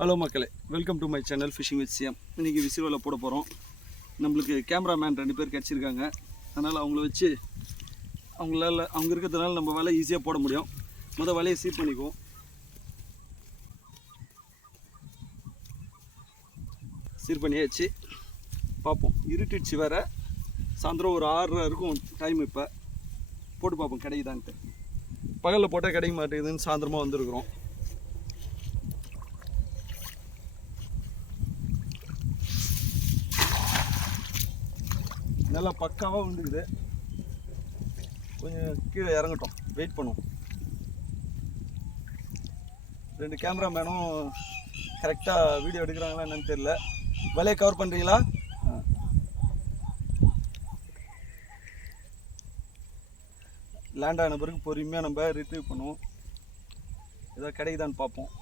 Hello மக்களே, welcome to my channel fishing with CM. இன்றைக்கி விசிறுவலை போட போகிறோம். நம்மளுக்கு கேமராமேன் 2 பேர் கிடச்சிருக்காங்க. அதனால் அவங்கள வச்சு அவங்க இருக்கிறதுனால நம்ம வலை ஈஸியாக போட முடியும். வலையை சீப் பண்ணிக்குவோம். சீர் பண்ணியாச்சு. பார்ப்போம். இருட்டிடுச்சு வேறு. சாயந்தரம் ஒரு 6:30 இருக்கும் டைம். இப்போ போட்டு பார்ப்போம் கிடைக்குதான்ட்டு. பகலில் போட்டால் கிடைக்க மாட்டேங்குதுன்னு சாயந்தரமாக வந்துருக்குறோம். நல்லா பக்காவாக வந்துக்குது. கொஞ்சம் கீழே இறங்கட்டும், வெயிட் பண்ணுவோம். 2 கேமராமேனும் கரெக்டாக வீடியோ எடுக்கிறாங்களா என்னன்னு தெரியல. வலையை கவர் பண்ணுறீங்களா? லேண்ட் ஆன பிறகு பொறுமையாக நம்ம ரிட்ரீவ் பண்ணுவோம். ஏதாவது கிடைக்குதான்னு பார்ப்போம்.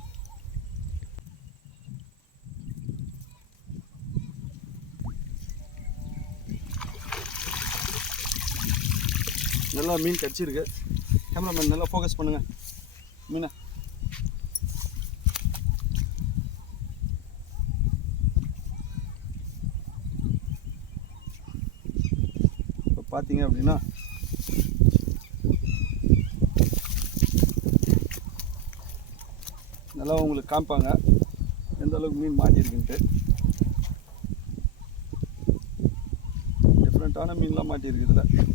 நல்லா மீன் கிடச்சிருக்கு. கேமராமேன் நல்லா ஃபோக்கஸ் பண்ணுங்கள் மீனை. இப்போ பார்த்தீங்க அப்படின்னா நல்லா உங்களுக்கு காமிப்பாங்க எந்த அளவுக்கு மீன் மாட்டியிருக்குன்ட்டு. டிஃப்ரெண்ட்டான மீன்லாம் மாட்டியிருக்கு இதில்.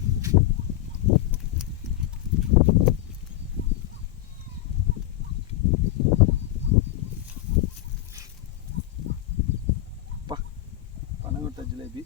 பனங்கொட்டை ஜிலேபி